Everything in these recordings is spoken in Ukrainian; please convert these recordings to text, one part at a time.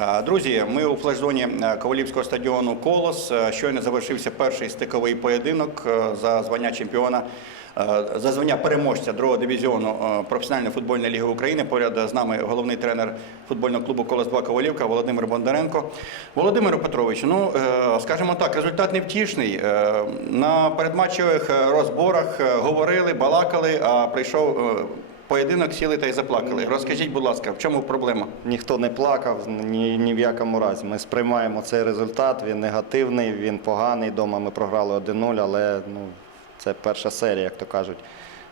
Е, Друзі, ми у флеш-зоні е, Ковалівського стадіону Колос. Е, Щойно завершився перший стиковий поєдинок за звання чемпіона, за звання переможця другого дивізіону е, професіональної футбольної ліги України. Поряд з нами головний тренер футбольного клубу Колос 2 Ковалівка Володимир Бондаренко. Володимиру Петровичу, ну е, скажімо так, результат невтішний. Е, На передматчевих е, розборах е, говорили, балакали, а прийшов. е, Поєдинок сіли та й заплакали. Розкажіть, будь ласка, в чому проблема? Ніхто не плакав ні, ні в якому разі. Ми сприймаємо цей результат, він негативний, він поганий. Дома ми програли 1-0, але ну, це перша серія, як то кажуть.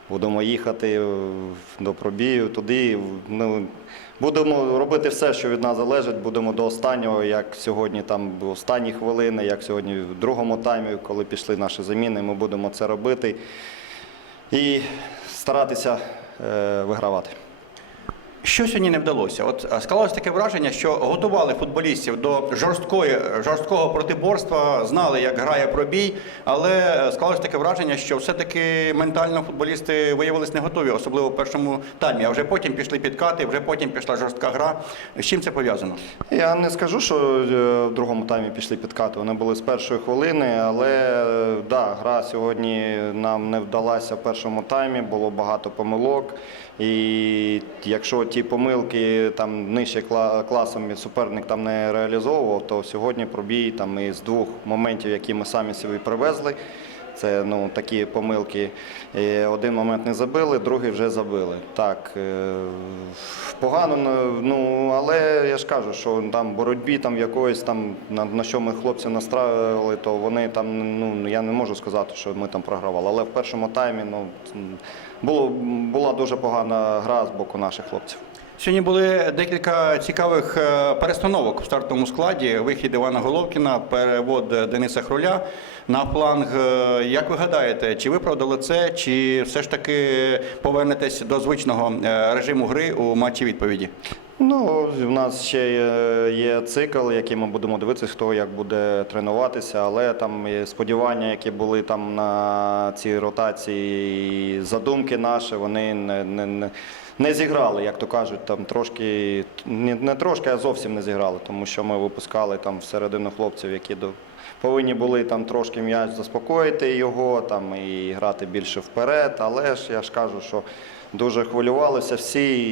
Будемо їхати до пробію туди. Ну, будемо робити все, що від нас залежить. Будемо до останнього, як сьогодні, там останні хвилини, як сьогодні в другому таймі, коли пішли наші заміни, ми будемо це робити і старатися е, вигравати. Що сьогодні не вдалося? От е, склалось таке враження, що готували футболістів до жорсткої, жорсткого протиборства, знали, як грає пробій, але е, склалось таке враження, що все-таки ментально футболісти виявилися не готові, особливо в першому таймі. А вже потім пішли підкати, вже потім пішла жорстка гра. З чим це пов'язано? Я не скажу, що е, в другому таймі пішли підкати. Вони були з першої хвилини, але да, гра сьогодні нам не вдалася в першому таймі, було багато помилок. І якщо ті помилки там нижче кла- класом суперник там не реалізовував, то сьогодні пробій там із двох моментів, які ми самі собі привезли. Це ну, такі помилки. Один момент не забили, другий вже забили. Так, е, погано, ну, ну, але я ж кажу, що там боротьбі там якоїсь там, на, на що ми хлопці настраювали, то вони там, ну, я не можу сказати, що ми там програвали. Але в першому таймі ну, було, була дуже погана гра з боку наших хлопців. Сьогодні були декілька цікавих е, перестановок в стартовому складі. Вихід Івана Головкіна, перевод Дениса Хруля на фланг. Е, Як ви гадаєте, чи виправдало це, чи все ж таки повернетесь до звичного е, режиму гри у матчі відповіді? Ну, в нас ще є, цикл, який ми будемо дивитися, хто як буде тренуватися, але там сподівання, які були там на цій ротації, задумки наші, вони не, не, не, зіграли, як то кажуть, там трошки, не, не трошки, а зовсім не зіграли, тому що ми випускали там всередину хлопців, які до, повинні були там трошки м'яч заспокоїти його там, і грати більше вперед, але ж я ж кажу, що дуже хвилювалися всі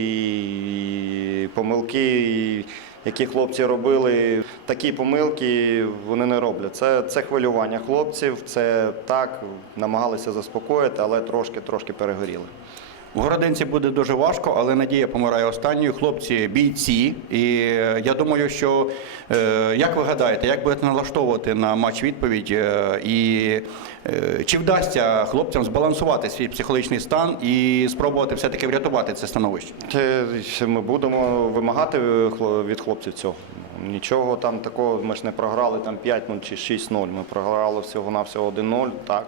і помилки, які хлопці робили, такі помилки вони не роблять. Це, це хвилювання хлопців, це так, намагалися заспокоїти, але трошки-трошки перегоріли. У Городенці буде дуже важко, але надія помирає останньою. Хлопці бійці. І е, я думаю, що е, як ви гадаєте, як будете налаштовувати на матч відповідь, е, і чи вдасться хлопцям збалансувати свій психологічний стан і спробувати все-таки врятувати це становище? Ми будемо вимагати від хлопців цього. Нічого там такого, ми ж не програли там 5-0 чи 6-0. Ми програли всього-навсього 1-0, так.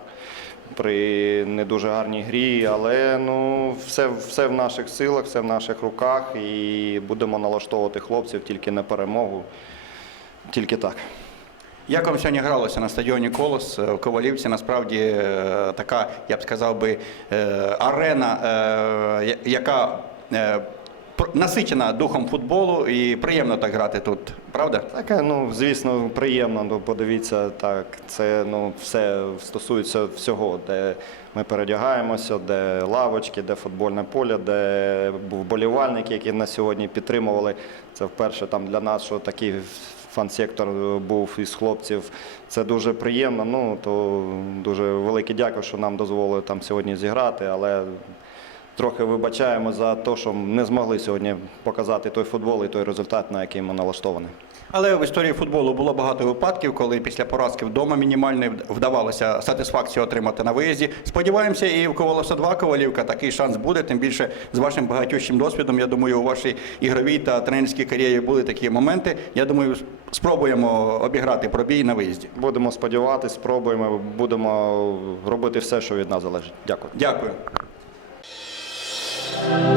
При не дуже гарній грі, але ну, все, все в наших силах, все в наших руках і будемо налаштовувати хлопців тільки на перемогу. Тільки так. Як вам сьогодні гралося на стадіоні Колос е, в Ковалівці? Насправді е, така, я б сказав би, е, арена, яка насичена духом футболу і приємно так грати тут, правда? Таке, ну, звісно, приємно. Ну, подивіться, так, це ну, все стосується всього, де ми передягаємося, де лавочки, де футбольне поле, де вболівальники, які нас сьогодні підтримували. Це вперше там для нас, що такий фан-сектор був із хлопців. Це дуже приємно. Ну, то дуже велике дякую, що нам дозволили там сьогодні зіграти, але Трохи вибачаємо за те, що не змогли сьогодні показати той футбол і той результат, на який ми налаштовані. Але в історії футболу було багато випадків, коли після поразки вдома мінімальної вдавалося сатисфакцію отримати на виїзді. Сподіваємося, і в Ковалоса 2 Ковалівка такий шанс буде. Тим більше з вашим багатющим досвідом. Я думаю, у вашій ігровій та тренерській кар'єрі були такі моменти. Я думаю, спробуємо обіграти пробій на виїзді. Будемо сподіватися, спробуємо, будемо робити все, що від нас залежить. Дякую. Дякую. Christ.